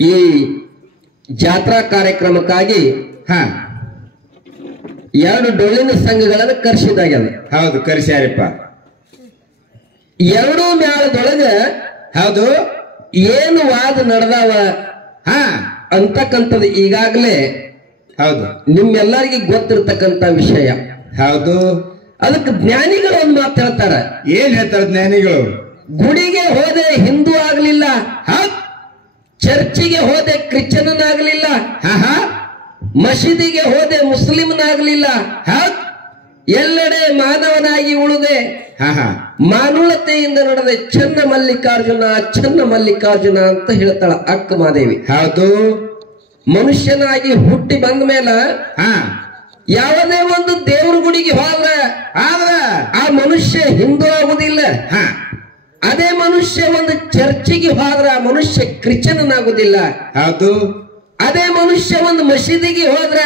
ಈ ಜಾತ್ರಾ ಕಾರ್ಯಕ್ರಮಕ್ಕಾಗಿ ಎರಡು ಡೊಳ್ಳಿನ ಸಂಘಗಳನ್ನು ಕರೆಸಿದಾಗ್ಯದ. ಹೌದು, ಕರೆಸ್ಯಾರಪ್ಪ. ಎರಡೂ ಮ್ಯಾಳದೊಳಗ ಹೌದು ಏನು ವಾದ ನಡೆದಾವ ಅಂತಕ್ಕಂಥದ್ದು ಈಗಾಗಲೇ ಹೌದು ನಿಮ್ಮೆಲ್ಲರಿಗೆ ಗೊತ್ತಿರ್ತಕ್ಕಂಥ ವಿಷಯ. ಹೌದು, ಅದಕ್ಕೆ ಜ್ಞಾನಿಗಳು ಒಂದು ಮಾತು ಹೇಳ್ತಾರ. ಏನ್ ಹೇಳ್ತಾರೆ ಜ್ಞಾನಿಗಳು? ಗುಡಿಗೆ ಹೋದೆ ಹಿಂದೂ ಆಗ್ಲಿಲ್ಲ, ಚರ್ಚಿಗೆ ಹೋದೆ ಕ್ರಿಶ್ಚಿಯನ್ನನಾಗ್ಲಿಲ್ಲ, ಮಸೀದಿಗೆ ಹೋದೆ ಮುಸ್ಲಿಮನಾಗ್ಲಿಲ್ಲ, ಎಲ್ಲೆಡೆ ಮಾನವನಾಗಿ ಉಳಿದೆ, ಮಾನುಳತೆಯಿಂದ ನಡೆದೆ ಚನ್ನ ಮಲ್ಲಿಕಾರ್ಜುನ ಚನ್ನ ಮಲ್ಲಿಕಾರ್ಜುನ ಅಂತ ಹೇಳ್ತಾಳ ಅಕ್ಕ ಮಾದೇವಿ. ಹೌದು, ಮನುಷ್ಯನಾಗಿ ಹುಟ್ಟಿ ಬಂದ ಮೇಲೆ ಯಾವುದೇ ಒಂದು ದೇವ್ರ ಗುಡಿಗೆ ಹೋದ್ರ ಆ ಮನುಷ್ಯ ಹಿಂದೂ ಆಗುದಿಲ್ಲ. ಅದೇ ಮನುಷ್ಯ ಒಂದು ಚರ್ಚಿಗೆ ಹೋದ್ರ ಆ ಮನುಷ್ಯ ಕ್ರಿಶ್ಚಿಯನ್ನನಾಗುದಿಲ್ಲ. ಹೌದು, ಅದೇ ಮನುಷ್ಯ ಒಂದು ಮಸೀದಿಗೆ ಹೋದ್ರ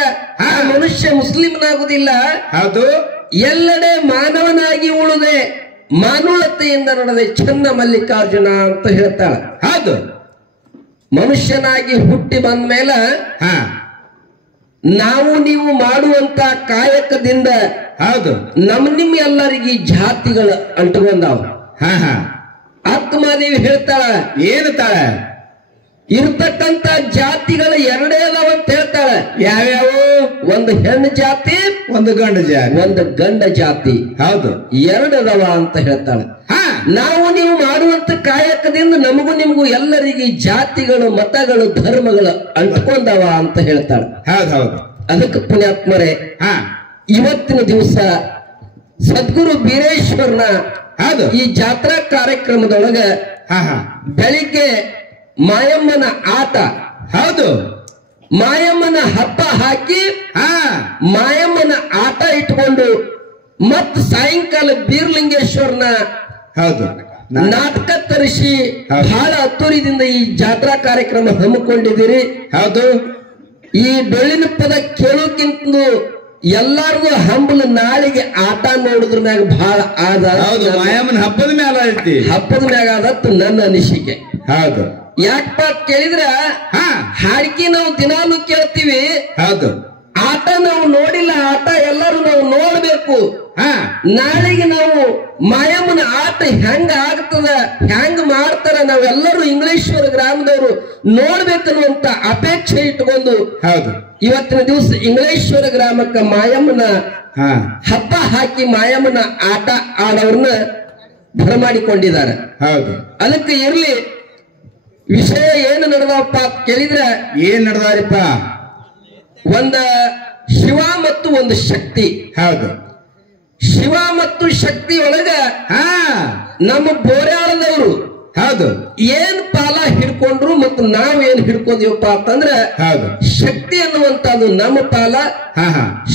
ಆ ಮನುಷ್ಯ ಮುಸ್ಲಿಮನಾಗುದಿಲ್ಲ. ಹೌದು, ಎಲ್ಲೆಡೆ ಮಾನವನಾಗಿ ಉಳಿದೆ ಮಾನುಳತೆಯಿಂದ ನಡೆದೆ ಚನ್ನ ಮಲ್ಲಿಕಾರ್ಜುನ ಅಂತ ಹೇಳ್ತಾಳ. ಹೌದು, ಮನುಷ್ಯನಾಗಿ ಹುಟ್ಟಿ ಬಂದ ಮೇಲೆ ನಾವು ನೀವು ಮಾಡುವಂತ ಕಾಯಕದಿಂದ ಹೌದು ನಿಮ್ಮ ಎಲ್ಲರಿಗೆ ಜಾತಿಗಳು ಅಂಟುಕೊಂಡಾವ. ಆತ್ಮಾದೇವಿ ಹೇಳ್ತಾಳ, ಏನು ತಾಳ? ಇರ್ತಕ್ಕಂತ ಜಾತಿಗಳು ಎರಡೇ ಅದಾವ ಅಂತ ಹೇಳ್ತಾಳ. ಯಾವ್ಯಾವು? ಒಂದು ಹೆಣ್ಣು ಜಾತಿ, ಒಂದು ಗಂಡು ಜಾತಿ, ಒಂದು ಗಂಡ ಜಾತಿ. ಹೌದು, ಎರಡದವ ಅಂತ ಹೇಳ್ತಾಳೆ. ನಾವು ನೀವು ಮಾಡುವಂತ ಕಾಯಕದಿಂದ ನಮಗೂ ನಿಮಗೂ ಎಲ್ಲರಿಗೆ ಜಾತಿಗಳು ಮತಗಳು ಧರ್ಮಗಳು ಅಂಟ್ಕೊಂಡವ ಅಂತ ಹೇಳ್ತಾಳೆ. ಹೌದು ಹೌದು. ಅದಕ್ಕೆ ಪುಣ್ಯಾತ್ಮರೇ, ಇವತ್ತಿನ ದಿವಸ ಸದ್ಗುರು ಬೀರೇಶ್ವರನ ಈ ಜಾತ್ರಾ ಕಾರ್ಯಕ್ರಮದೊಳಗ ಬೆಳಿಗ್ಗೆ ಮಾಯಮ್ಮನ ಆಟ, ಹೌದು, ಮಾಯಮ್ಮನ ಹಬ್ಬ ಹಾಕಿ ಮಾಯಮ್ಮನ ಆಟ ಇಟ್ಕೊಂಡು ಮತ್ ಸಾಯಂಕಾಲ ಬೀರ್ಲಿಂಗೇಶ್ವರನ ಹೌದು ನಾಟಕ ತರಿಸಿ ಬಹಳ ಅತ್ತೂರಿದಿಂದ ಈ ಜಾತ್ರಾ ಕಾರ್ಯಕ್ರಮ ಹಮ್ಮಿಕೊಂಡಿದ್ದೀರಿ. ಹೌದು, ಈ ಡೊಳ್ಳಿನ ಪದ ಕೇಳೋಕ್ಕಿಂತ ಎಲ್ಲಾರ್ದು ಹಂಬಲು ನಾಳೆಗೆ ಆಟ ನೋಡಿದ್ರ ಮ್ಯಾಗ ಬಹಳ ಆದ. ಹೌದು, ಮಾಯಮ್ಮನ ಹಬ್ಬದ ಮ್ಯಾಲ ಐತಿ, ಹಬ್ಬದ ಮ್ಯಾಗ ಆದತ್ತು ನನ್ನ ಅನಿಸಿಕೆ. ಹೌದು, ಯಾಕಪ್ಪ ಕೇಳಿದ್ರ ಹಾಡಿಕೆ ನಾವು ದಿನಾಲು ಕೇಳ್ತೀವಿ. ಹೌದು, ಆಟ ನಾವು ನೋಡಿಲ್ಲ, ಆಟ ಎಲ್ಲರೂ ನಾವು ನೋಡ್ಬೇಕು. ನಾಳೆಗೆ ನಾವು ಮಾಯಮ್ಮನ ಆಟ ಹೆಂಗ ಆಗ್ತದ, ಹೆಂಗ್ ಮಾಡ್ತಾರ, ನಾವೆಲ್ಲರೂ ಇಂಗ್ಲೇಶ್ವರ ಗ್ರಾಮದವರು ನೋಡ್ಬೇಕನ್ನುವಂತ ಅಪೇಕ್ಷೆ ಇಟ್ಕೊಂಡು ಹೌದು ಇವತ್ತಿನ ದಿವಸ ಇಂಗ್ಲೇಶ್ವರ ಗ್ರಾಮಕ್ಕ ಮಾಯಮ್ಮನ ಹಬ್ಬ ಹಾಕಿ ಮಾಯಮ್ಮನ ಆಟ ಆಡೋರ್ನ ಬರಮಾಡಿಕೊಂಡಿದ್ದಾರೆ. ಹೌದು, ಅದಕ್ಕೆ ಇರ್ಲಿ. ವಿಷಯ ಏನು ನಡೆದಪ್ಪ ಕೇಳಿದ್ರೆ, ಏನ್ ನಡೆದಾರಿಪ್ಪ? ಒಂದ ಶಿವ ಮತ್ತು ಒಂದು ಶಕ್ತಿ. ಹೌದು, ಶಿವ ಮತ್ತು ಶಕ್ತಿ ಒಳಗ ನಮ್ಮ ಬೋರ್ಯಾಳದವರು ಹೌದು ಏನ್ ಪಾಲ ಹಿಡ್ಕೊಂಡ್ರು ಮತ್ತು ನಾವೇನ್ ಹಿಡ್ಕೊಂದಿವಪ್ಪ ಅಂತಂದ್ರ, ಹೌದು, ಶಕ್ತಿ ಅನ್ನುವಂತದ್ದು ನಮ್ಮ ಪಾಲ,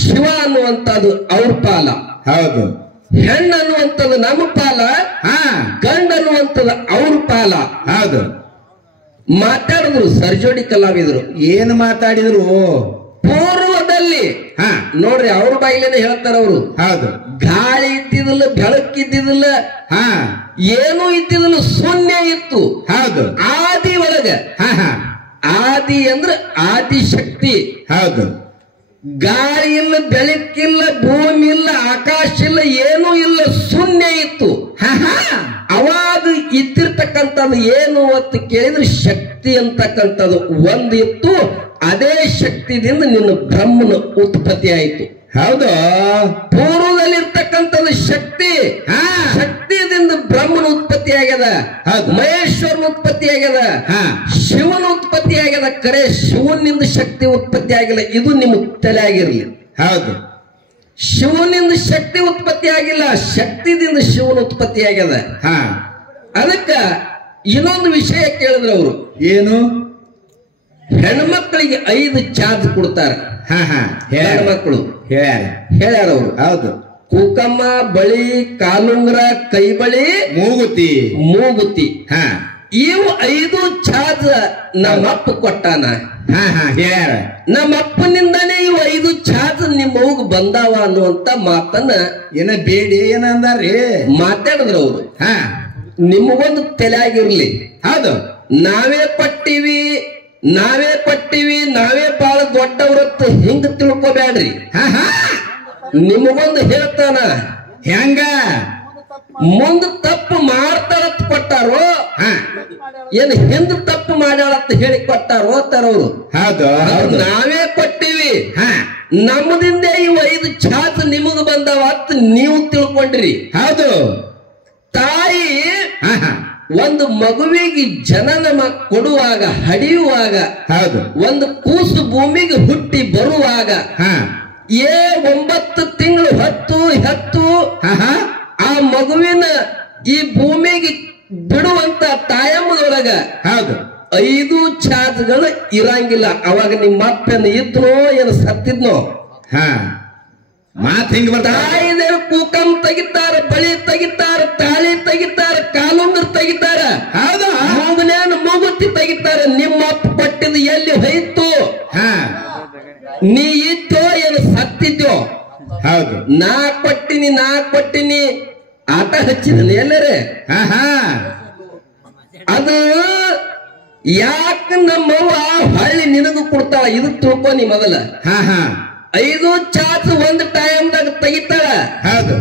ಶಿವ ಅನ್ನುವಂತದ್ದು ಅವ್ರ ಪಾಲ. ಹೌದು, ಹೆಣ್ಣು ಅನ್ನುವಂಥದ್ದು ನಮ್ಮ ಪಾಲ, ಗಂಡ ಅನ್ನುವಂಥದ್ದು ಅವ್ರ ಪಾಲ. ಹೌದು. ಮಾತಾಡಿದ್ರು ಸರ್ಜೋಡಿ ಕಲಾವಿದರು. ಏನು ಮಾತಾಡಿದ್ರು? ಪೂರ್ವದಲ್ಲಿ ನೋಡ್ರಿ, ಅವ್ರ ಬಾಯಿಲೇನೆ ಹೇಳ್ತಾರ ಅವರು. ಹೌದು, ಗಾಳಿ ಇದ್ದಿದಿಲ್ಲ, ಬೆಳಕಿದ್ದಿದಿಲ್ಲ, ಏನೂ ಇದ್ದಿದಿಲ್ಲ, ಶೂನ್ಯ ಇತ್ತು. ಹೌದು, ಆದಿ ಒಳಗ ಆದಿ ಅಂದ್ರ ಆದಿಶಕ್ತಿ. ಹೌದು, ಗಾಳಿ ಇಲ್ಲ, ಬೆಳಕಿಲ್ಲ, ಭೂಮಿ ಇಲ್ಲ, ಆಕಾಶ ಇಲ್ಲ, ಏನೂ ಇಲ್ಲ, ಶೂನ್ಯ ಇತ್ತು. ಅವಾಗ ಇದ್ದಿರ್ತಕ್ಕಂಥದ್ದು ಏನು ಅಂತ ಕೇಳಿದ್ರೆ ಶಕ್ತಿ ಅಂತಕ್ಕಂಥದ್ದು ಒಂದು ಇತ್ತು. ಅದೇ ಶಕ್ತಿದಿಂದ ನಿನ್ನ ಬ್ರಹ್ಮನ ಉತ್ಪತ್ತಿ ಆಯಿತು. ಹೌದು, ಪೂರ್ವದಲ್ಲಿರ್ತಕ್ಕಂಥದ್ದು ಶಕ್ತಿ, ಶಕ್ತಿಯಿಂದ ಬ್ರಹ್ಮನ ಉತ್ಪತ್ತಿ ಆಗ್ಯದ, ಮಹೇಶ್ವರನ ಉತ್ಪತ್ತಿ ಆಗ್ಯದ, ಶಿವನ ಉತ್ಪತ್ತಿ ಆಗ್ಯದ. ಕರೆ ಶಿವನಿಂದ ಶಕ್ತಿ ಉತ್ಪತ್ತಿ ಆಗಿಲ್ಲ, ಇದು ನಿಮ್ಗೆ ತಲೆ ಆಗಿರ್ಲಿ. ಹೌದು, ಶಿವನಿಂದ ಶಕ್ತಿ ಉತ್ಪತ್ತಿ ಆಗಿಲ್ಲ, ಶಕ್ತಿದಿಂದ ಶಿವನ ಉತ್ಪತ್ತಿ ಆಗ್ಯದ. ಅದಕ್ಕ ಇನ್ನೊಂದು ವಿಷಯ ಕೇಳಿದ್ರು ಅವರು. ಏನು? ಹೆಣ್ಮಕ್ಳಿಗೆ 5 ಚಾರ್ಜ್ ಕೊಡ್ತಾರ. ಹೆಣ್ಮಕ್ಳು ಹೇಳ್ಯಾರ ಅವರು. ಹೌದು, ಕುಕಮ್ಮ, ಬಳಿ, ಕಾಲುಂಗ್ರ, ಕೈ ಬಳಿ, ಮೂಗುತಿ, ಮೂಗುತಿ. ಇವು 5 ಚಾರ್ಜ್ ನಮ್ಮಪ್ಪ ಕೊಟ್ಟಾನ. ನಮ್ಮಪ್ಪನಿಂದಾನೇ ಇವು 5 ಚಾರ್ಜ್ ನಿಮ್ಮವ್ಗ ಬಂದಾವ ಅನ್ನುವಂತ ಮಾತನ್ನ ಏನ ಬೇಡಿ ಏನ ಅಂದಾರ್ರಿ ಮಾತಾಡಿದ್ರು ಅವರು. ನಿಮಗೊಂದು ತಲೆ ಆಗಿರ್ಲಿ. ಹೌದು, ನಾವೇ ಪಟ್ಟಿವಿ, ನಾವೇ ಕೊಟ್ಟಿವಿ ನಾವೇ ಬಾಳ ದೊಡ್ಡವ್ರತ್ತು ಹಿಂಗ ತಿಳ್ಕೊಬ್ಯಾಡ್ರಿ. ನಿಮಗೊಂದು ಹೇಳ್ತಾನ, ಹೆಂಗ ಮುಂದ ತಪ್ಪು ಮಾಡ್ತಾಳತ್ ಕೊಟ್ಟಾರೋ ಏನು ಹಿಂದ ತಪ್ಪು ಮಾಡ್ಯಾಳತ್ ಹೇಳಿ ಕೊಟ್ಟಾರೋ ತರವ್ರು. ಹೌದು ಹೌದು ನಾವೇ ಕೊಟ್ಟಿವಿ, ನಮ್ಮದಿಂದ ಇವು 5 ಛಾತ್ ನಿಮಗ ಬಂದಾವ ಅಂತ ನೀವು ತಿಳ್ಕೊಂಡ್ರಿ. ಹೌದು ತಾಯಿ ಒಂದು ಮಗುವಿಗೆ ಜನನ ಕೊಡುವಾಗ ಹಡಿಯುವಾಗ ಹೌದು ಒಂದು ಕೂಸು ಭೂಮಿಗೆ ಹುಟ್ಟಿ ಬರುವಾಗ 9 ತಿಂಗಳು ಹೆತ್ತು ಆ ಮಗುವಿನ ಈ ಭೂಮಿಗೆ ಬಿಡುವಂತ ತಾಯಮ್ಮದೊಳಗ ಹೌದು 5 ಛಾತ್ಗಳು ಇರಂಗಿಲ್ಲ. ಅವಾಗ ನಿಮ್ಮ ಅಪ್ಪನ ಇದ್ನೋ ಏನು ಸತ್ತಿದ್ನೋ ಮಾತ್ ಹಿಂಗ ತಾಯಿದೇವ ಕೂಕಂ ತೆಗಿತಾರ, ಬಳಿ ತೆಗಿತಾರ, ತಾಳಿ ತೆಗಿತಾರ, ಕಾಲುಂಗರ್ ತೆಗಿತಾರ, ಹೌದು ಮೂಗನೇನು ಮೂಗುತ್ತಿ ತೆಗಿತಾರ. ನಿಮ್ಮ ಅಪ್ಪ ಕೊಟ್ಟಿದ್ದು ಎಲ್ಲಿ ಹೋಯ್ತು? ನೀ ಇದ್ದೋ ಏನು ಸತ್ತಿದ್ಯೋ? ಹೌದು ನಾ ಕೊಟ್ಟಿನಿ ಆಟ ಹಚ್ಚಿದನಿ ಎಲ್ಲರೇ. ಅದು ಯಾಕ ನಮ್ಮವ್ವ ಹಳ್ಳಿ ನಿನಗೂ ಕೊಡ್ತಾಳ ಇದು ತಿಳ್ಕೊ. ನೀ ಮೊದಲ 5 ಚಾಚು ಒಂದು ಟೈಮ್ದಾಗ ತೆಗಿತಾಳ. ಹೌದು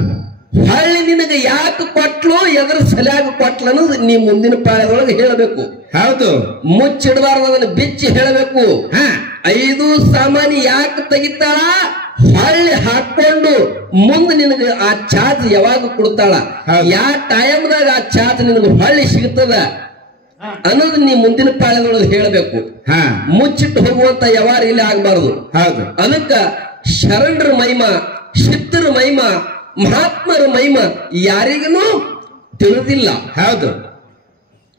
ಹಳ್ಳಿ ನಿನಗ ಯಾಕೆ ಕೊಟ್ಲು, ಎದ್ರ ಸಲಿಯಾಗ ಕೊಟ್ಲ ಅನ್ನೋದು ನೀ ಮುಂದಿನ ಪಾಳ್ಯದೊಳಗೆ ಹೇಳಬೇಕು. ಹೌದು ಮುಚ್ಚಿಡಬಾರ್ದು, ಅದನ್ನ ಬಿಚ್ಚಿ ಹೇಳಬೇಕು. 5 ಸಾಮಾನಿ ಯಾಕೆ ತೆಗಿತಾಳ, ಹಳ್ಳಿ ಹಾಕೊಂಡು ಮುಂದೆ ನಿನಗ ಆ ಚಾರ್ಜ್ ಯಾವಾಗ ಕೊಡ್ತಾಳ, ಯಾವ ಟೈಮ್ದಾಗ ಆ ಚಾರ್ಜ್ ನಿನಗ ಹಳ್ಳಿ ಸಿಗ್ತದ ಅನ್ನೋದು ನೀ ಮುಂದಿನ ಪಾಳ್ಯದೊಳಗೆ ಹೇಳಬೇಕು. ಮುಚ್ಚಿಟ್ಟು ಹೋಗುವಂತ ಯಾವಾರ ಇಲ್ಲಿ ಆಗ್ಬಾರ್ದು. ಹೌದು ಅದಕ್ಕ ಶರಣರ ಮಹಿಮ, ಸಿದ್ಧರ ಮಹಿಮ, ಮಹಾತ್ಮರ ಮಹಿಮ ಯಾರಿಗೂ ತಿಳಿದಿಲ್ಲ. ಹೌದು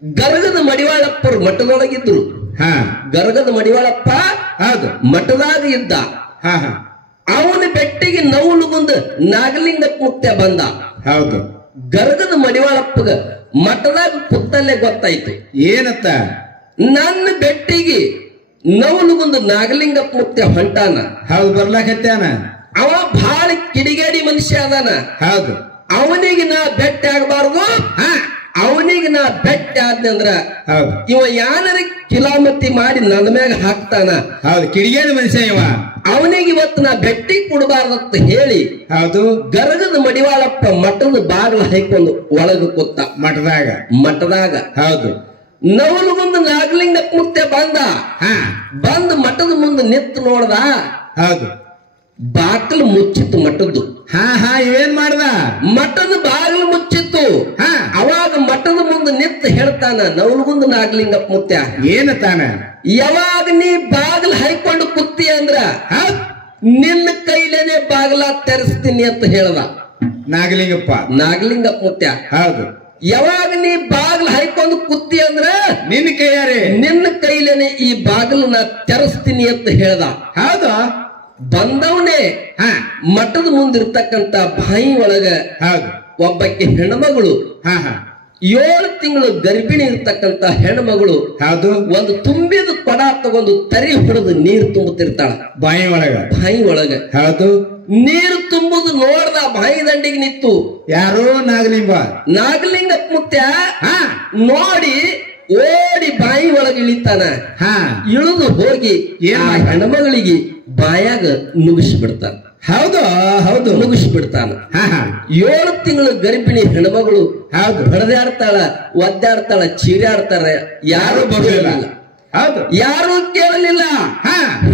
ಗರಗದ ಮಡಿವಾಳಪ್ಪರು ಮಠದೊಳಗಿದ್ರು. ಗರಗದ ಮಡಿವಾಳಪ್ಪ ಹೌದು ಮಠದಾಗ ಇದ್ದ. ಅವನ ಬೆಟ್ಟಿಗೆ ನೌಲುಗುಂದ ನಾಗಲಿಂಗ ಮುಕ್ತ ಬಂದ. ಹೌದು ಗರಗದ ಮಡಿವಾಳಪ್ಪಗ ಮಠದಾಗ ಕುತ್ತಲ್ಲೇ ಗೊತ್ತಾಯ್ತು ಏನತ್ತ, ನನ್ನ ಬೆಟ್ಟಿಗೆ ನವಲುಗುಂದ ನಾಗಲಿಂಗ ಮುಕ್ತ ಹೊಂಟಾನ. ಹೌದು ಬರ್ಲಾಕತ್ಯಾನ. ಅವ ಬಹಳ ಕಿಡಿಗೇಡಿ ಮನುಷ್ಯ ಅದಾನ. ಹೌದು ಅವನಿಗೆ ನಾ ಬೆಟ್ಟ ಆಗಬಾರ್ದು. ಅವನಿಗೆ ನಾ ಬೆಟ್ಟ ಆದ್ನಂದ್ರ ಇವ ಯಾನರ ಕಿಲಾಮತಿ ಮಾಡಿ ನನ್ನ ಮ್ಯಾಗ ಹಾಕ್ತಾನ. ಹೌದು ಕಿಡಿಗೇಡಿ ಮನುಷ್ಯ ಇವ. ಅವನಿಗೆ ಇವತ್ತು ನಾ ಬೆಟ್ಟಿ ಕೊಡಬಾರ್ದಂತ ಹೇಳಿ ಹೌದು ಗರಗದ ಮಡಿವಾಳಪ್ಪ ಮಠದ ಬಾಗಿಲು ಹಾಕೊಂಡು ಒಳಗ ಕೂತ. ಮಠದಾಗ ಹೌದು ನವಲುಗುಂದ ನಾಗಲಿಂಗ ಮುಕ್ತ ಬಂದ ಮಠದ ಮುಂದೆ ನಿಂತು ನೋಡ್ದ. ಹೌದು ಬಾಗಿಲು ಮುಚ್ಚಿತ್ತು ಮಠದ್ದು. ಏನ್ ಮಾಡ್ದ, ಮಠದ ಬಾಗಿಲು ಮುಚ್ಚಿತ್ತು. ಅವಾಗ ಮಠದ ಮುಂದೆ ನಿಂತು ಹೇಳ್ತಾನ ನವಲುಗುಂದ ನಾಗಲಿಂಗ ಮುಕ್ತ, ಏನ ತಾನ, ಯಾವಾಗ ನೀ ಬಾಗಿಲು ಹಾಕೊಂಡು ಕುತ್ತಿ ಅಂದ್ರ ನಿನ್ನ ಕೈಲೇನೆ ಬಾಗಿಲ ತೆರೆಸ್ತೀನಿ ಅಂತ ಹೇಳ್ದ ನಾಗಲಿಂಗ ಮುಕ್ತ. ಹೌದು ಯಾವಾಗ ನೀ ಬಾಗಿಲು ಹಾಕೊಂಡು ಕುತ್ತಿ ಅಂದ್ರ ನಿನ್ನ ಕೈಲೇನೆ ಈ ಬಾಗಿಲನ್ನ ತೆರೆಸ್ತೀನಿ ಅಂತ ಹೇಳ್ದ. ಹೌದು ಬಂದವನೇ ಮಠದ ಮುಂದಿರ್ತಕ್ಕಂತ ಬಾಯಿ ಒಳಗ ಒಬ್ಬಕ್ಕೆ ಹೆಣ್ಮಗಳು 7 ತಿಂಗಳು ಗರ್ಭಿಣಿ ಇರ್ತಕ್ಕಂತ ಹೆಣ್ಮಗಳು ಒಂದು ತುಂಬಿದ ಕೊಡ ತಗೊಂಡು ತರಿ ಹೊಡೆದು ನೀರು ತುಂಬುತ್ತಿರ್ತಾಳ ಬಾಯಿ ಒಳಗ. ಹೌದು ನೀರು ತುಂಬುದು ನೋಡ್ದ ಬಾಯಿ ದಂಡಿಗೆ ನಿಂತು. ಯಾರೋ ನಾಗಲಿಂಗ ಮುಕ್ತ ನೋಡಿ ಓಡಿ ಬಾಯಿ ಒಳಗೆ ಇಳಿತಾನ. ಇಳಿದು ಹೋಗಿ ಹೆಣ್ಮಗಳಿಗೆ ಬಾಯಾಗ ನುಗ್ಗಿಸ್ಬಿಡ್ತಾನ. ಹೌದು ನುಗ್ಗಿಸ್ಬಿಡ್ತಾನ. 7 ತಿಂಗಳು ಗರ್ಭಿಣಿ ಹೆಣ್ಮಗಳು ಹೊಡೆದಾಡ್ತಾಳ, ಒದ್ದಾಡ್ತಾಳ, ಚೀರಾಡ್ತಾರೆ. ಯಾರು ಬರಲಿಲ್ಲ, ಯಾರು ಕೇಳಲಿಲ್ಲ.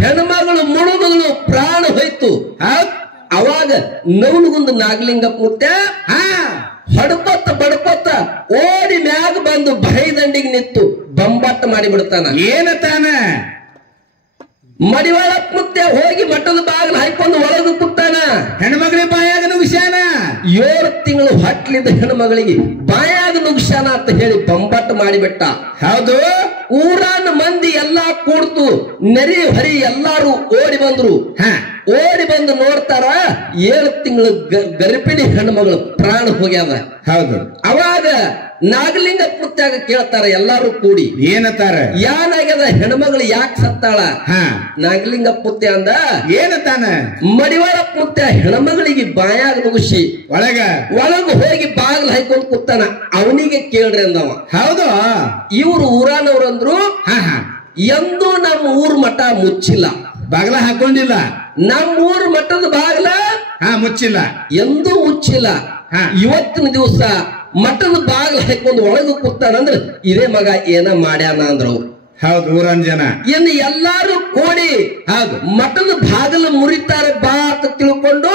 ಹೆಣ್ಮಗಳು ಮುಳುಗಲು ಪ್ರಾಣ ಹೋಯ್ತು. ಅವಾಗ ನವಲುಗುಂದ ನಾಗಲಿಂಗ ಮುಕ್ತ ಹೊಡ್ಕೊತ್ತ ಬಡ್ಕೊತ್ತ ಓಡಿ ಮ್ಯಾಗ ಬಂದು ಬಾಯಿ ದಂಡಿಗೆ ನಿಂತು ಬಂಬಾಟ ಮಾಡಿಬಿಡ್ತಾನ. ಏನತಾನ, ಮಡಿವಾಳ ಮುಕ್ತ ಹೋಗಿ ಮಠದ ಬಾಗಿಲು ಹಾಕೊಂಡು ಒಳಗೆ ಕೂತಾನ. ಹೆಣ್ಮಗಳಿಗೆ ಬಾಯಾಗ ನುಗ್ಸಾನ. 7 ತಿಂಗಳು ಹೊಟ್ಲಿದ್ದ ಹೆಣ್ಮಗಳಿಗೆ ಬಾಯಾಗ ನುಗ್ಸಾನ ಅಂತ ಹೇಳಿ ಬಂಬಾಟ ಮಾಡಿಬಿಟ್ಟ. ಹೌದು ಊರಾನ ಮಂದಿ ಎಲ್ಲಾ ಕೂಡ್ತು, ನೆರಿ ಹರಿ ಎಲ್ಲಾರು ಓಡಿ ಬಂದ್ರು. ಓಡಿ ಬಂದು ನೋಡ್ತಾರ 7 ತಿಂಗಳು ಗರ್ಭಿಣಿ ಹೆಣ್ಮಗಳು ಪ್ರಾಣ ಹೋಗ್ಯಾದ. ಹೌದು ಅವಾಗ ನಾಗಲಿಂಗ ಮುತ್ಯಾಗ ಕೇಳ್ತಾರ ಎಲ್ಲಾರು ಕೂಡಿ, ಏನತ್ತಾರ, ಯಾನಾಗ್ಯದ ಹೆಣ್ಮಗಳು ಯಾಕೆ ಸತ್ತಾಳ? ನಾಗಲಿಂಗ ಮುತ್ಯ ಅಂದ, ಏನತ್ತಾನ, ಮಡಿವಾಳ ಮುತ್ಯ ಹೆಣ್ಮಗಳಿಗೆ ಬಾಯಾಗ ನುಗ್ಸಿ ಒಳಗ ಹೋಗಿ ಬಾಗಿಲು ಹಾಕೊಂಡು ಕೂತಾನ. ಅವನಿಗೆ ಕೇಳ್ರಿ ಅಂದವ. ಹೌದು ಇವ್ರು ಊರಾನವ್ರಂದ್ರು ಎಂದೂ ನಮ್ಮ ಊರ್ ಮಠ ಮುಚ್ಚಿಲ್ಲ, ಬಾಗಲ ಹಾಕೊಂಡಿಲ್ಲ, ನಮ್ಮ ಊರ್ ಮಠದ ಬಾಗಲ ಮುಚ್ಚಿಲ್ಲ, ಎಂದೂ ಮುಚ್ಚಿಲ್ಲ. ಇವತ್ತಿನ ದಿವಸ ಮಠದ ಬಾಗಿಲು ಹಾಕೊಂಡು ಒಳಗೆ ಕೂತಾನಂದ್ರ ಇದೇ ಮಗ ಏನ ಮಾಡ್ಯಾನ ಅಂದ್ರು. ಹೌದು, ಊರನ್ ಜನ ಇನ್ನು ಎಲ್ಲಾರು ಕೂಡಿ ಹೌದು ಮಠದ ಬಾಗಿಲು ಮುರಿತಾರೆ ಬಾ ಅಂತ ತಿಳ್ಕೊಂಡು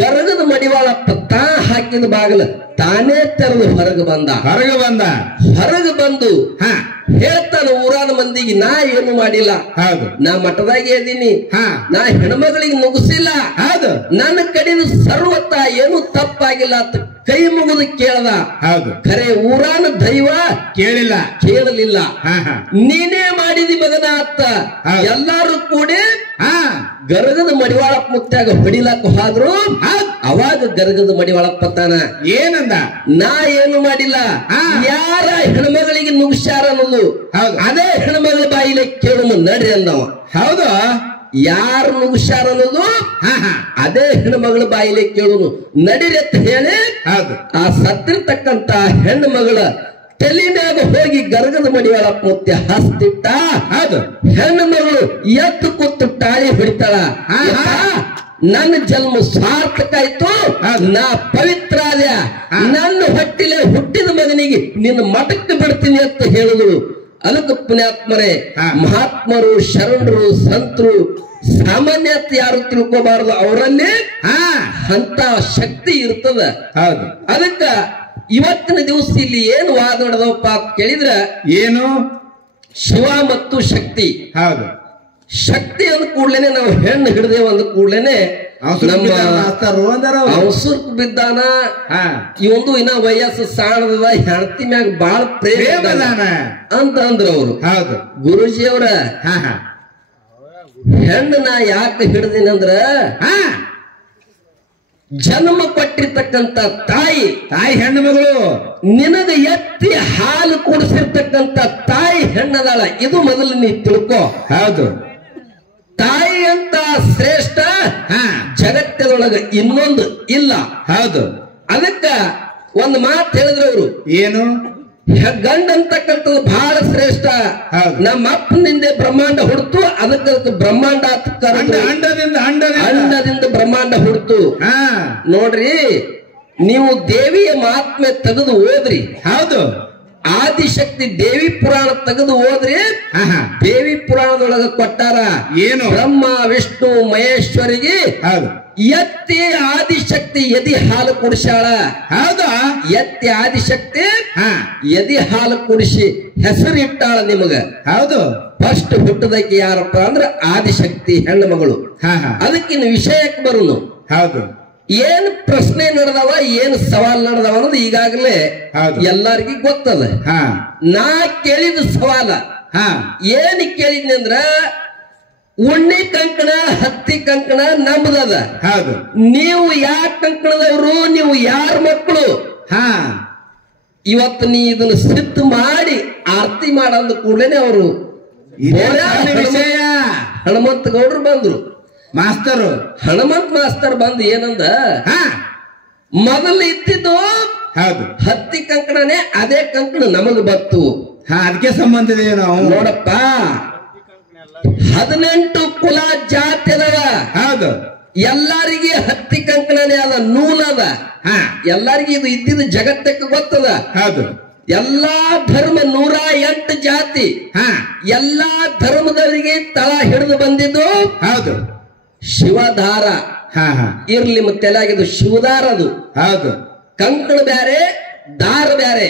ಗರಗದ ಮಡಿವಾಳಪ್ಪ ತಾ ಹಾಕಿದ ಬಾಗಿಲು ತಾನೇ ತೆರೆದು ಹೊರಗೆ ಬಂದು ಹೇಳ್ತಾನ ಊರಾನ ಮಂದಿಗೆ ನಾ ಏನು ಮಾಡಿಲ್ಲ, ಹೌದು ನಾ ಮಠದಾಗ ಇದೀನಿ, ನಾ ಹೆಣ್ಮಗಳಿಗೆ ನುಗ್ಸಿಲ್ಲ, ಹೌದು ನನ್ನ ಕಡೆದು ಸರ್ವತ್ತ ಏನು ತಪ್ಪಾಗಿಲ್ಲ ಅಂತ ಕೈ ಮುಗಿದು ಕೇಳ್ದ. ಹೌದು ಖರೆ ಊರಾನ ದೈವ ಕೇಳಲಿಲ್ಲ. ನೀನೇ ಮಾಡಿದಿ ಮಗನ ಅತ್ತ ಎಲ್ಲಾರು ಕೂಡಿ ಗರಗದ ಮಡಿವಾಳಪ್ಪ ಮುತ್ಯಾಗ ಹೊಡಿಲಾಕ ಹೋದ್ರು. ಅವಾಗ ಗರಗದ ಮಡಿವಾಳಪ್ಪ ತಾನ ಏನಂದ, ನಾ ಏನು ಮಾಡಿಲ್ಲ, ಯಾರ ಹೆಣ್ಮಗಳಿಗೆ ನುಗ್ಸ್ಯಾರ ಅನ್ನೋದು ಅದೇ ಹೆಣ್ಮಗಳ ಬಾಯಿಲೆ ಕೇಳು ನಡ್ರಿ ಅಂದವ. ಹೌದು, ಯಾರು ನುಗ್ಸ್ಯಾರ ಅನ್ನೋದು ಅದೇ ಹೆಣ್ಮಗಳ ಬಾಯಿಲೆ ಕೇಳುನು ನಡಿರಿ ಅಂತ ಹೇಳಿ ಆ ಸತ್ತಿರ್ತಕ್ಕಂತ ಹೆಣ್ಣು ಮಗಳ ತಲೆ ಮ್ಯಾಗ ಹೋಗಿ ಗರಗದ ಮಡಿವಾಳಪ್ಪ ಮುತ್ಯ ಹಸ್ತಿಟ್ಟ. ಹೆಣ್ಣು ಮಗಳು ಎದ್ದು ಕೂತು ತಾಳಿ ಹೊಡಿತಾಳ, ನನ್ನ ಜನ್ಮ ಸಾರ್ಥಕ ಆಯ್ತು, ನಾ ಪವಿತ್ರ ಆದ, ನನ್ನ ಹೊಟ್ಟಿಲೆ ಹುಟ್ಟಿದ ಮಗನಿಗೆ ನಿನ್ನ ಮಠಕ್ಕೆ ಬಿಡ್ತೀನಿ ಅಂತ ಹೇಳಿದ್ರು. ಅದಕ್ಕೆ ಪುಣ್ಯಾತ್ಮರೇ, ಮಹಾತ್ಮರು, ಶರಣರು, ಸಂತರು ಸಾಮಾನ್ಯ ಯಾರು ತಿಳ್ಕೋಬಾರದು, ಅವರಲ್ಲಿ ಅಂತ ಶಕ್ತಿ ಇರ್ತದ. ಅದಕ್ಕ ಇವತ್ತಿನ ದಿವಸ ಇಲ್ಲಿ ಏನು ವಾದ ನಡೆದವಪ್ಪ ಅಂತ ಕೇಳಿದ್ರ, ಏನು ಶಿವ ಮತ್ತು ಶಕ್ತಿ. ಹೌದು, ಶಕ್ತಿ ಅಂದ ಕೂಡ್ಲೇನೆ ನಾವು ಹೆಣ್ಣು ಹಿಡಿದೇವ ಅಂದ ಕೂಡ್ಲೇನೆ ಅವಸರ್ಕ್ ಬಿದ್ದಾನ. ಇವಂದು ಇನ್ನ ವಯಸ್ಸು ಸಾಣದ, ಹೆಂಡತಿ ಮ್ಯಾಗ ಬಾಳ ಪ್ರೇಮ ಅಂತ ಅಂದ್ರ ಅವರು. ಹೌದು, ಗುರುಜಿಯವರ ಹೆಣ್ಣು ನಾ ಯಾಕೆ ಹಿಡ್ದೀನಿ ಅಂದ್ರ, ಜನ್ಮ ಪಟ್ಟಿರ್ತಕ್ಕಂತ ತಾಯಿ ಹೆಣ್ಣು ಮಗಳು, ನಿನಗ ಎತ್ತಿ ಹಾಲು ಕುಡಿಸಿರ್ತಕ್ಕಂತ ತಾಯಿ ಹೆಣ್ಣದಾಳ, ಇದು ಮೊದಲು ನೀ ತಿಳ್ಕೊ. ಹೌದು, ತಾಯಿ ಅಂತ ಶ್ರೇಷ್ಠ ಜಗತ್ತದೊಳಗ ಇನ್ನೊಂದು ಇಲ್ಲ. ಹೌದು, ಅದಕ್ಕ ಒಂದು ಮಾತು ಹೇಳಿದ್ರು ಅವರು, ಏನು ಗಂಡ ಅಂತಕ್ಕಂಥದ್ದು ಬಹಳ ಶ್ರೇಷ್ಠ. ನಮ್ಮ ಅಪ್ಪನಿಂದ ಬ್ರಹ್ಮಾಂಡ ಹುಡ್ತು, ಅದಕ್ಕೆ ಬ್ರಹ್ಮಾಂಡ ಅಂಡದಿಂದ ಬ್ರಹ್ಮಾಂಡ ಹುಡ್ತು. ನೋಡ್ರಿ, ನೀವು ದೇವಿಯ ಮಹಾತ್ಮೆ ತೆಗೆದು ಓದ್ರಿ. ಹೌದು, ಆದಿಶಕ್ತಿ ದೇವಿ ಪುರಾಣ ತೆಗೆದು ಹೋದ್ರಿ. ದೇವಿ ಪುರಾಣದೊಳಗ ಕೊಟ್ಟಾರ ಏನು, ಬ್ರಹ್ಮ ವಿಷ್ಣು ಮಹೇಶ್ವರಿಗೆ ಎತ್ತಿ ಆದಿಶಕ್ತಿ ಎದಿ ಹಾಲು ಕುಡಿಸಾಳ. ಹೌದಾ, ಎತ್ತಿ ಆದಿಶಕ್ತಿ ಎದಿ ಹಾಲು ಕುಡಿಸಿ ಹೆಸರಿಟ್ಟಾಳ ನಿಮಗ. ಹೌದು, ಫಸ್ಟ್ ಹುಟ್ಟದಕ್ಕೆ ಯಾರಪ್ಪ ಅಂದ್ರ ಆದಿಶಕ್ತಿ ಹೆಣ್ಣು ಮಗಳು. ಅದಕ್ಕಿನ್ನು ವಿಷಯಕ್ಕೆ ಬರುನು. ಹೌದು, ಏನ್ ಪ್ರಶ್ನೆ ನಡೆದವ, ಏನ್ ಸವಾಲ್ ನಡೆದವ ಅನ್ನೋದು ಈಗಾಗಲೇ ಎಲ್ಲರಿಗೂ ಗೊತ್ತದ. ನಾ ಕೇಳಿದ ಸವಾಲ ಏನ್ ಕೇಳಿದ್ನಿ ಅಂದ್ರ, ಉಣ್ಣಿ ಕಂಕಣ ಹತ್ತಿ ಕಂಕಣ ನಮ್ದದ. ಹೌದು, ನೀವು ಯಾರ ಕಂಕಣದವರು, ನೀವು ಯಾರ ಮಕ್ಕಳು? ಇವತ್ತು ನೀ ಇದನ್ನ ಸಿದ್ಧ ಮಾಡಿ ಆರತಿ ಮಾಡಂದ ಕೂಡಲೇ ಅವರು ಹನುಮಂತ ಗೌಡ್ರು ಬಂದ್ರು. ಮಾಸ್ತರು ಹನುಮಂತ ಮಾಸ್ತರ್ ಬಂದು ಏನಂದ, ಮೊದಲು ಇದ್ದಿದ್ದು ಹತ್ತಿ ಕಂಕಣನೆ, ಅದೇ ಕಂಕಣ ನಮಗ ಬತ್ತು. ಅದಕ್ಕೆ ಸಂಬಂಧ ಇದೆ. ನಾವು ನೋಡಪ್ಪ, 18 ಕುಲ ಜಾತಿ ಅದಾವ. ಹೌದು, ಎಲ್ಲಾರಿಗೆ ಹತ್ತಿ ಕಂಕಣನೆ ಅದ, ನೂಲದ. ಎಲ್ಲಾರಿಗೆ ಇದು ಇದ್ದಿದ್ದು ಜಗತ್ತಕ್ಕೆ ಗೊತ್ತದ. ಹೌದು, ಎಲ್ಲಾ ಧರ್ಮ 108 ಜಾತಿ, ಎಲ್ಲಾ ಧರ್ಮದವರಿಗೆ ತಳ ಹಿಡಿದು ಬಂದಿದ್ದು. ಹೌದು, ಶಿವದಾರ ಇರ್ಲಿ, ಮತ್ತೆ ಎಲ್ಲಾಗಿದ್ದು ಶಿವದಾರ. ಅದು ಹೌದು, ಕಂಕಣ ಬ್ಯಾರೆ, ದಾರ ಬ್ಯಾರೆ.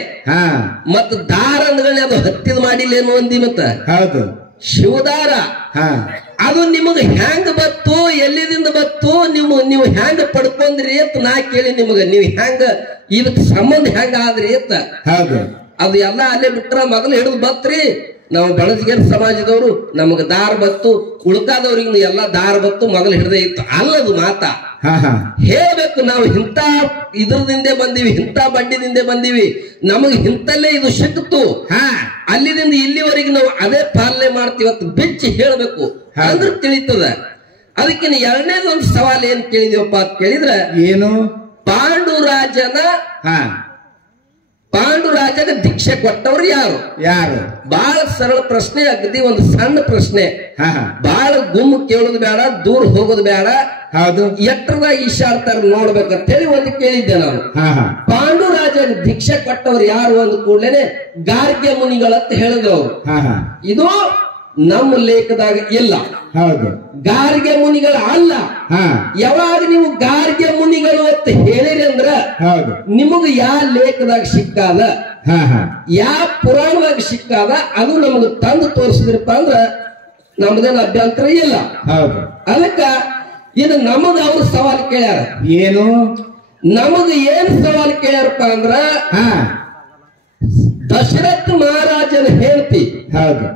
ಮತ್ತ ದಾರ ಅಂದ್ಗಳೇ ಅದು ಹತ್ತಿದ ಮಾಡಿಲ್ಲೇನು ಅಂದಿ. ಮತ್ತ ಹೌದು, ಶಿವದಾರ ಅದು ನಿಮಗ ಹೆಂಗ ಬತ್ತು, ಎಲ್ಲಿದಿಂದ ಬತ್ತು, ನೀವು ಹೆಂಗ ಪಡ್ಕೊಂಡ್ರಿ ಅಂತ ನಾ ಕೇಳಿ ನಿಮಗ, ನೀವು ಹೆಂಗ ಇದಕ್ ಸಂಬಂಧ ಹೆಂಗ ಆದ್ರಿ ಅಂತ. ಹೌದು, ಅದು ಎಲ್ಲ ಅಲ್ಲೇ ಬಿಟ್ರ ಮೊದಲು ಹಿಡಿದು ಬತ್ರಿ. ನಾವು ಬಳಸಗೇರ್ ಸಮಾಜದವರು ನಮಗ ದಾರ ಬತ್ತು, ಉಳ್ಕಾದವ್ರಿಗೆ ಎಲ್ಲ ದಾರ ಬತ್ತು, ಮೊದಲು ಹಿಡ್ದೇ ಇತ್ತು. ಅಲ್ಲದು ಮಾತ ಹೇಳ್ಬೇಕು. ನಾವು ಇಂಥ ಇದ್ರದಿಂದೆ ಬಂದೀವಿ, ಇಂಥ ಬಡ್ಡಿದಿಂದ ಬಂದೀವಿ, ನಮಗ್ ಇಂತಲ್ಲೇ ಇದು ಸಿಕ್ತು, ಅಲ್ಲಿದಿಂದ ಇಲ್ಲಿವರೆಗೆ ನಾವು ಅದೇ ಪಾಲನೆ ಮಾಡ್ತೀವತ್ತು ಬಿಚ್ಚಿ ಹೇಳ್ಬೇಕು, ಅಂದ್ರೆ ತಿಳಿತದ. ಅದಕ್ಕಿನ್ನ ಎರಡನೇದೊಂದು ಸವಾಲ್ ಏನ್ ಕೇಳಿದೀವಪ್ಪ ಅಂತ ಕೇಳಿದ್ರೆ, ಏನು ಪಾಂಡುರಾಜನ ಪಾಂಡುರಾಜಗ ದೀಕ್ಷೆ ಕೊಟ್ಟವ್ರು ಯಾರು? ಯಾರು? ಬಹಳ ಸರಳ ಪ್ರಶ್ನೆ, ಅಗದಿ ಒಂದು ಸಣ್ಣ ಪ್ರಶ್ನೆ. ಹಾ ಹಾ ಬಹಳ ಗುಮ್ಮ ಕೇಳೋದು ಬೇಡ, ದೂರ ಹೋಗೋದು ಬೇಡ. ಹೌದು. ಎಟ್ಟರದಾಗ ಈಶಾಡ್ತಾರ ನೋಡ್ಬೇಕಂತ ಹೇಳಿ ಒಂದು ಕೇಳಿದ್ದೆ ನಾನು. ಹಾ ಹಾ ಪಾಂಡುರಾಜನ ದೀಕ್ಷೆ ಕೊಟ್ಟವ್ರು ಯಾರು ಅಂದ ಕೂಡಲೇನೆ ಗಾರ್ಗ್ಯ ಮುನಿಗಳಂತ ಹೇಳಿದ್ರು ಅವರು. ಹಾ ಹಾ ಇದು ನಮ್ಮ ಲೇಖದಾಗ ಇಲ್ಲ. ಹೌದು. ಗಾರ್ಗ್ಯ ಮುನಿಗಳ ಅಲ್ಲ. ಹಾ ಯಾವಾಗ ನೀವು ಗಾರ್ಗ್ಯ ಮುನಿಗಳು ಅಂತ ಹೇಳಿರಿ ಅಂದ್ರ ಹೌದು. ನಿಮಗ ಯಾವ ಲೇಖದಾಗ ಸಿಕ್ಕಾದ, ಹಾ ಹಾ ಯಾವ ಪುರಾಣದಾಗ ಸಿಕ್ಕಾದ ಅದು ನಮಗ ತಂದು ತೋರಿಸಿದ್ರಪ್ಪ ಅಂದ್ರ ನಮ್ದೇನು ಅಭ್ಯಂತರ ಇಲ್ಲ. ಹೌದು. ಅದಕ್ಕ ಇದು ನಮಗ ಅವ್ರು ಸವಾಲ್ ಕೇಳ್ಯಾರ. ಏನು? ನಮಗ ಏನ್ ಸವಾಲ್ ಕೇಳ್ಯಾರಪ್ಪ ಅಂದ್ರ, ಹಾ ದಶರಥ ಮಹಾರಾಜನ ಹೇಳ್ತಿ ಹೌದು.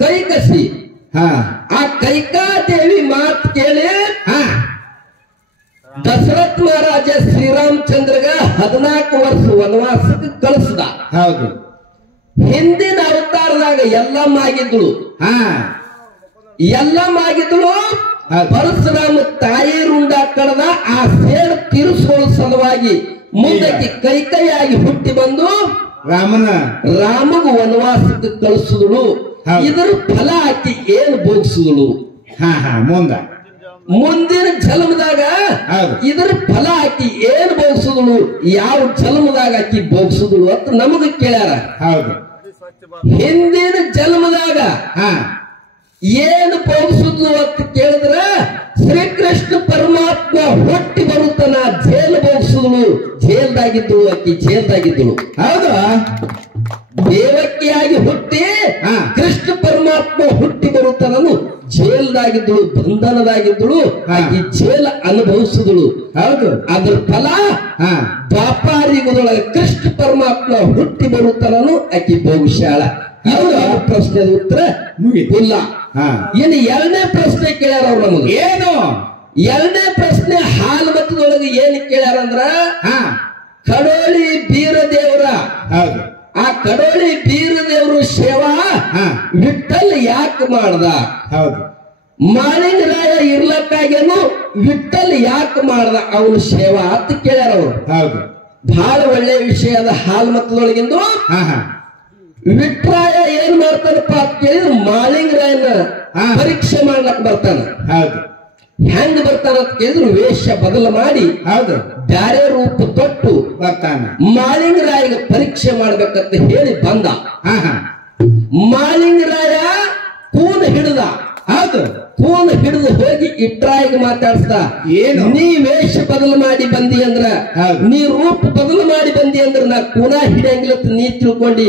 ಕೈಕಸಿ, ಹಾ ಆ ಕೈಕಾದೇವಿ ಮಾತು ಕೇಳಿ ಹಾ ದಶರಥ ಮಹಾರಾಜ ಶ್ರೀರಾಮಚಂದ್ರಗ 14 ವರ್ಷ ವನವಾಸಕ್ಕೆ ಕಳಿಸ್ದ. ಹೌದು. ಹಿಂದಿನ ಅವತಾರದಾಗ ಎಲ್ಲಮ್ಮ ಆಗಿದ್ಳು. ಹಾ ಎಲ್ಲಮ್ಮ ಆಗಿದ್ಳು. ಪರಶುರಾಮ ತಾಯಿ ರುಂಡ ಕಡದ ಆ ಸೇಡು ತೀರಿಸುವ ಸಲುವಾಗಿ ಮುಂದಕ್ಕೆ ಕೈಕೈಯಾಗಿ ಹುಟ್ಟಿ ಬಂದು ರಾಮಗ ವನವಾಸಕ್ಕೆ ಕಳಿಸಿದಳು. ಇದರ ಫಲ ಆಕಿ ಏನು ಭೋಗಿಸಿದಳು? ಹಾ ಹಾ ಮುಂದಿನ ಜನ್ಮದಾಗ ಇದರ ಫಲ ಆಕಿ ಏನ್ ಭೋಗಿಸಿದಳು, ಯಾವ ಜನ್ಮದಾಗ ಆಕಿ ಭೋಗಿಸಿದಳು ಅಂತ ನಮಗ ಕೇಳ್ಯಾರ. ಹೌದು. ಹಿಂದಿನ ಜನ್ಮದಾಗ ಏನು ಭೋಗಿಸಿದ್ಲು ಅಂತ ಕೇಳಿದ್ರ ಶ್ರೀಕೃಷ್ಣ ಪರಮಾತ್ಮ ಹುಟ್ಟಿ ಬರುತ್ತಾನ ಜೇಲ್ ಭೋಗಿಸಿದಳು. ಜೇಲ್ದಾಗಿದ್ದಳು ಆಕಿ, ಜೇಲ್ದಾಗಿದ್ದಳು. ಹೌದು. ದೇವಕಿಯಾಗಿ ಹುಟ್ಟಿ ಕೃಷ್ಣ ಪರಮಾತ್ಮ ಹುಟ್ಟಿ ಬರುತ್ತಾನನು ಜೇಲ್ದಾಗಿದ್ದಳು, ಬಂಧನದಾಗಿದ್ದಳು. ಆಕಿ ಜೇಲ್ ಅನುಭವಿಸಿದಳು. ಹೌದು. ಅದ್ರ ಫಲ ದ್ವಾಪಾರಿಗೊಳಗೆ ಕೃಷ್ಣ ಪರಮಾತ್ಮ ಹುಟ್ಟಿ ಬರುತ್ತಾನನು ಆಕಿ ಭೋಗಿಸ್ಯಾಳ. ಪ್ರಶ್ನೆ ಉತ್ತರ ಇಲ್ಲ. ಇನ್ನು ಎರಡನೇ ಪ್ರಶ್ನೆ ಕೇಳ್ಯಾರ ಅವ್ರು ನಮಗೆ. ಏನು? ಎರಡನೇ ಪ್ರಶ್ನೆ ಹಾಲು ಮತದೊಳಗೆ ಏನು ಕೇಳ್ಯಾರ ಅಂದ್ರ, ಕಡೋಳಿ ಬೀರದೇವರ, ಆ ಕಡೋಳಿ ಬೀರದೇವರು ಸೇವಾ ವಿಠಲ್ ಯಾಕೆ ಮಾಡ್ದ? ಹೌದು. ಮಾಳಿಂಗರಾಯ ಇರ್ಲಕ್ಕಾಗೇನು ವಿಠಲ್ ಯಾಕೆ ಮಾಡ್ದ ಅವನು ಸೇವಾ ಅಂತ ಕೇಳ್ಯಾರ ಅವರು. ಹೌದು. ಬಹಳ ಒಳ್ಳೆ ವಿಷಯ ಅದ. ಹಾಲು ಮತದೊಳಗಿಂದು ವಿಠ್ರಾಯ ಏನ್ ಮಾಡ್ತಾನಪ್ಪ ಅಂತ ಕೇಳಿದ್ರೆ ಮಾಳಿಂಗರಾಯನ ಪರೀಕ್ಷೆ ಮಾಡ್ಲಕ್ ಬರ್ತಾನ. ಹೌದು. ಹೆಂಗ್ ಬರ್ತಾನ ಅಂತ ಕೇಳಿದ್ರು ವೇಷ ಬದಲು ಮಾಡಿ, ಹೌದು, ಬ್ಯಾರೆ ರೂಪ ತೊಟ್ಟು ಬರ್ತಾನ. ಮಾಳಿಂಗರಾಯಗ ಪರೀಕ್ಷೆ ಮಾಡ್ಬೇಕಂತ ಹೇಳಿ ಬಂದ. ಮಾಳಿಂಗರಾಯ ಕೂನ ಹಿಡಿದ. ಹೌದು. ಕೂನ ಹಿಡಿದು ಹೋಗಿ ಇಟ್ರಾಯಿಗೆ ಮಾತಾಡ್ಸ್ದ. ಏನು? ನೀ ವೇಷ ಬದಲು ಮಾಡಿ ಬಂದಿ ಅಂದ್ರ, ನೀ ರೂಪ ಬದಲು ಮಾಡಿ ಬಂದಿ ಅಂದ್ರ ನಾ ಕೂನ ಹಿಡಿಯಂಗಿಲ್ಲ ನೀ ತಿಳ್ಕೊಂಡಿ.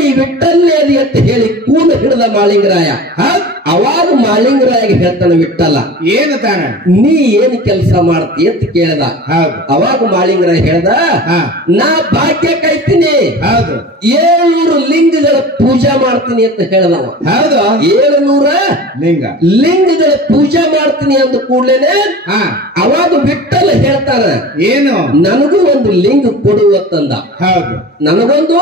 ನೀ ವಿಠಲ್ಲೆ ಅದಿ ಅಂತ ಹೇಳಿ ಕೂನ ಹಿಡಿದ ಮಾಳಿಂಗರಾಯ. ಅವಾಗ ಮಾಳಿಂಗರಾಯಗೆ ಹೇಳ್ತಾನ ವಿಠಲ, ಏನು ತಾನ ನೀ ಏನ್ ಕೆಲಸ ಮಾಡ್ತಿ ಅಂತ ಕೇಳ್ದ. ಅವಾಗ ಮಾಳಿಂಗರಾಯ ಹೇಳ್ದ, ನಾ ಭಾಗ್ಯ ಕೈತೀನಿ, 700 ಲಿಂಗಗಳ ಪೂಜಾ ಮಾಡ್ತೀನಿ ಅಂತ ಹೇಳ್ದವ. ಹೌದು. 700 ಲಿಂಗಗಳ ಪೂಜಾ ಮಾಡ್ತೀನಿ ಅಂದ ಕೂಡ್ಲೇನೆ ಅವಾಗ ವಿಠಲ ಹೇಳ್ತಾರ, ಏನು? ನನಗೂ ಒಂದು ಲಿಂಗ ಕೊಡುವಂತಂದ. ಹೌದು. ನನಗೊಂದು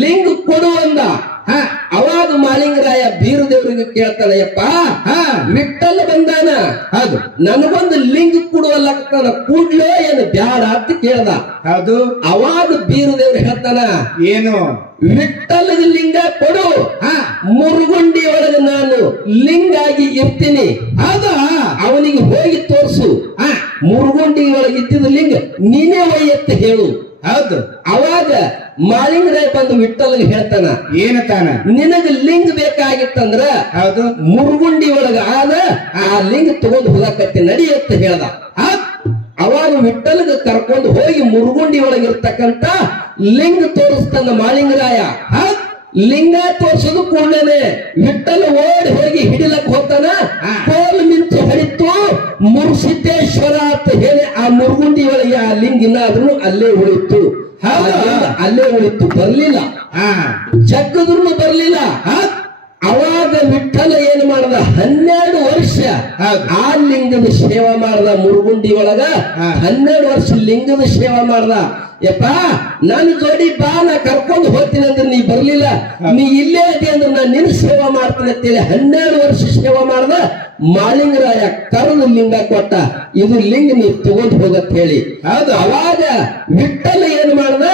ಲಿಂಗ ಕೊಡುವಂದ. ಅವಾಗ ಮಾಳಿಂಗರಾಯ ಬೀರದೇವರಿಗೆ ಕೇಳ್ತಾನ, ಯಪ್ಪ ವಿಠಲ ಬಂದಾನ, ಹೌದು, ನನಗೊಂದು ಲಿಂಗ ಕೊಡುವಲ್ಲಕ್ತಾನ, ಕೂಡ್ಲೇ ಏನು ಬ್ಯಾಡ ಅಂತ ಕೇಳ್ದ. ಹೌದು. ಅವಾಗ ಬೀರದೇವ್ರು ಹೇಳ್ತಾನ, ಏನು? ವಿಠಲಗ ಲಿಂಗ ಕೊಡು, ಮುರುಗುಂಡಿ ಒಳಗೆ ನಾನು ಲಿಂಗಾಗಿ ಇರ್ತೀನಿ. ಹೌದಾ? ಅವನಿಗೆ ಹೋಗಿ ತೋರ್ಸು. ಮುರುಗುಂಡಿ ಒಳಗೆ ಇದ್ದಿದ್ದ ಲಿಂಗ ನೀನೇ ಒಯ್ಯತ್ತೆ ಹೇಳು. ಹೌದು. ಅವಾಗ ಮಾಳಿಂಗರಾಯ ಬಂದು ವಿಠಲಗೆ ಹೇಳ್ತಾನ, ಏನತಾನ? ನಿನಗ ಲಿಂಗ ಬೇಕಾಗಿತ್ತಂದ್ರ ಹೌದು ಮುರುಗುಂಡಿ ಒಳಗ ಆದ ಆ ಲಿಂಗ ತಗೊಂಡು ಹೋಗಕತ್ತಿ ನಡಿ ಅಂತ ಹೇಳ್ದ. ಅವಾಗ ವಿಠಲಗ ಕರ್ಕೊಂಡು ಹೋಗಿ ಮುರುಗುಂಡಿ ಒಳಗಿರ್ತಕ್ಕಂತ ಲಿಂಗ ತೋರಿಸ್ತಾನ ಮಾಳಿಂಗರಾಯ. ಲಿಂಗ ತೋರ್ಸೋದು ಕೂಡಲೇ ವಿಠಲ ಓಡಿ ಹೋಗಿ ಹಿಡಿಲಕ್ ಹೋಗ್ತಾನ. ಕೋಲ್ ಮಿಂಚು ಹೊಡಿತು, ಮುರುಸಿದ್ದೇಶ್ವರ ಅಂತ ಹೇಳಿ ಆ ಮುರುಗುಂಡಿ ಒಳಗೆ ಆ ಲಿಂಗ ಇನ್ನಾದ್ರೂ ಅಲ್ಲೇ ಉಳಿತು. ಅಲ್ಲೇ ಉಳಿತು, ಬರ್ಲಿಲ್ಲ. ಜಗ್ಗದ್ರೂ ಬರ್ಲಿಲ್ಲ. ಅವಾಗ ವಿಠಲ ಏನ್ ಮಾಡ್ದ? 12 ವರ್ಷ ಆ ಲಿಂಗದ ಸೇವಾ ಮಾಡ್ದ. ಮುರುಗುಂಡಿ ಒಳಗ 12 ವರ್ಷ ಲಿಂಗದ ಸೇವಾ ಮಾಡ್ದ. ಯಪ್ಪ ನನ್ನ ಜೋಡಿ ಬಾ ನಾ ಕರ್ಕೊಂಡು ಹೋಗ್ತೀನಿ ಅಂದ್ರೆ ನೀ ಬರ್ಲಿಲ್ಲ, ನೀ ಇಲ್ಲೇ ಅದೇ ಅಂದ್ರೆ ನಾನು ನಿನ್ನ ಸೇವಾ ಮಾಡ್ತೀನಿ ಅಂತೇಳಿ 12 ವರ್ಷ ಸೇವಾ ಮಾಡ್ದ. ಮಾಳಿಂಗರಾಯ ಕರೆದು ಲಿಂಗ ಕೊಟ್ಟ, ಇದು ಲಿಂಗ ನೀ ತಗೊಂಡು ಹೋಗತ್ ಹೇಳಿ. ಹೌದು. ಅವಾಗ ವಿಠ್ಠಲ ಏನ್ ಮಾಡ್ದ,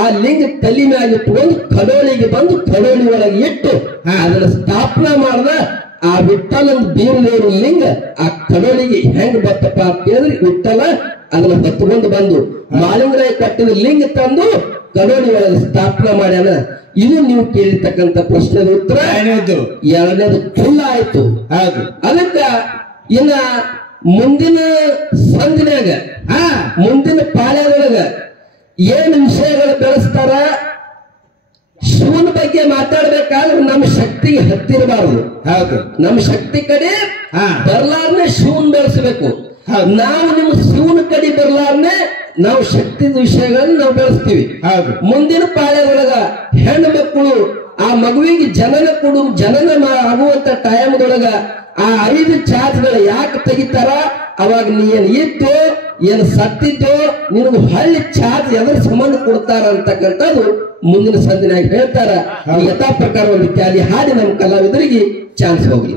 ಆ ಲಿಂಗ ತಲೆ ಮ್ಯಾಗ ಇಟ್ಕೊಂಡು ಕಡೋಳಿಗೆ ಬಂದು ಕಡೋಳಿ ಒಳಗೆ ಇಟ್ಟು ಅದನ್ನ ಸ್ಥಾಪನಾ ಮಾಡ್ದ. ಆ ವಿಠ್ಠಲನ ಬೀರದೇವರು ಲಿಂಗ ಆ ಕಡೋಳಿಗೆ ಹೆಂಗ್ ಬತ್ತಪ್ಪ ಅಂತ ಹೇಳಿದ್ರೆ ವಿಠ್ಠಲ ಅದನ್ನ ಹೊತ್ಕೊಂಡು ಬಂದು ಮಾಳಿಂಗರಾಯ ಕಟ್ಟಿದ ಲಿಂಗ ತಂದು ಕಡೋಳಿ ಒಳಗೆ ಸ್ಥಾಪನಾ ಮಾಡ್ಯಾನ. ಇದು ನೀವು ಕೇಳಿರ್ತಕ್ಕಂಥ ಪ್ರಶ್ನೆದ ಉತ್ತರ. ಎರಡನೇದು ಫುಲ್ ಆಯ್ತು. ಅದಕ್ಕ ಇನ್ನ ಮುಂದಿನ ಸಂದಿನಾಗ ಮುಂದಿನ ಪಾಳ್ಯದೊಳಗ ಏನು ವಿಷಯಗಳು ಬೆಳೆಸ್ತಾರ, ಶಿವನ ಬಗ್ಗೆ ಮಾತಾಡ್ಬೇಕಾದ್ರೆ ನಮ್ಮ ಶಕ್ತಿಗೆ ಹತ್ತಿರಬಾರದು. ನಮ್ಮ ಶಕ್ತಿ ಕಡೆ ಬರ್ಲಾರ್ನೆ ಶಿವನ್ ಬೆಳೆಸಬೇಕು. ನಾವು ನಿಮ್ಮ ಶಿವನ ಕಡೆ ಬರ್ಲಾರ್ನೆ ನಾವು ಶಕ್ತಿ ವಿಷಯಗಳನ್ನ ನಾವು ಬೆಳೆಸ್ತೀವಿ. ಮುಂದಿನ ಪಾಳ್ಯದೊಳಗ ಹೆಣ್ಣು ಮಕ್ಕಳು ಆ ಮಗುವಿಗೆ ಜನನ ಆಗುವಂತ ಟೈಮ್ದೊಳಗ ಆ 5 ಚಾರ್ಜ್ಗಳು ಯಾಕೆ ತೆಗಿತಾರ, ಅವಾಗ ನೀ ಏನ್ ಇತ್ತು ಏನು ಸತ್ತಿದ್ದು ನಿನಗೆ ಹಳ್ಳಿ ಚಾರ್ಜ್ ಎದ್ರ ಸಂಬಂಧ ಕೊಡ್ತಾರ ಅಂತಕ್ಕಂಥದ್ದು ಮುಂದಿನ ಸಂದಿನಾಗ ಹೇಳ್ತಾರ. ಯಥಾ ಪ್ರಕಾರ ಒಂದು ಕ್ಯಾಲಿ ಹಾಡಿ ನಮ್ಮ ಕಲಾವಿದರಿಗೆ ಚಾನ್ಸ್ ಹೋಗ್ಲಿ.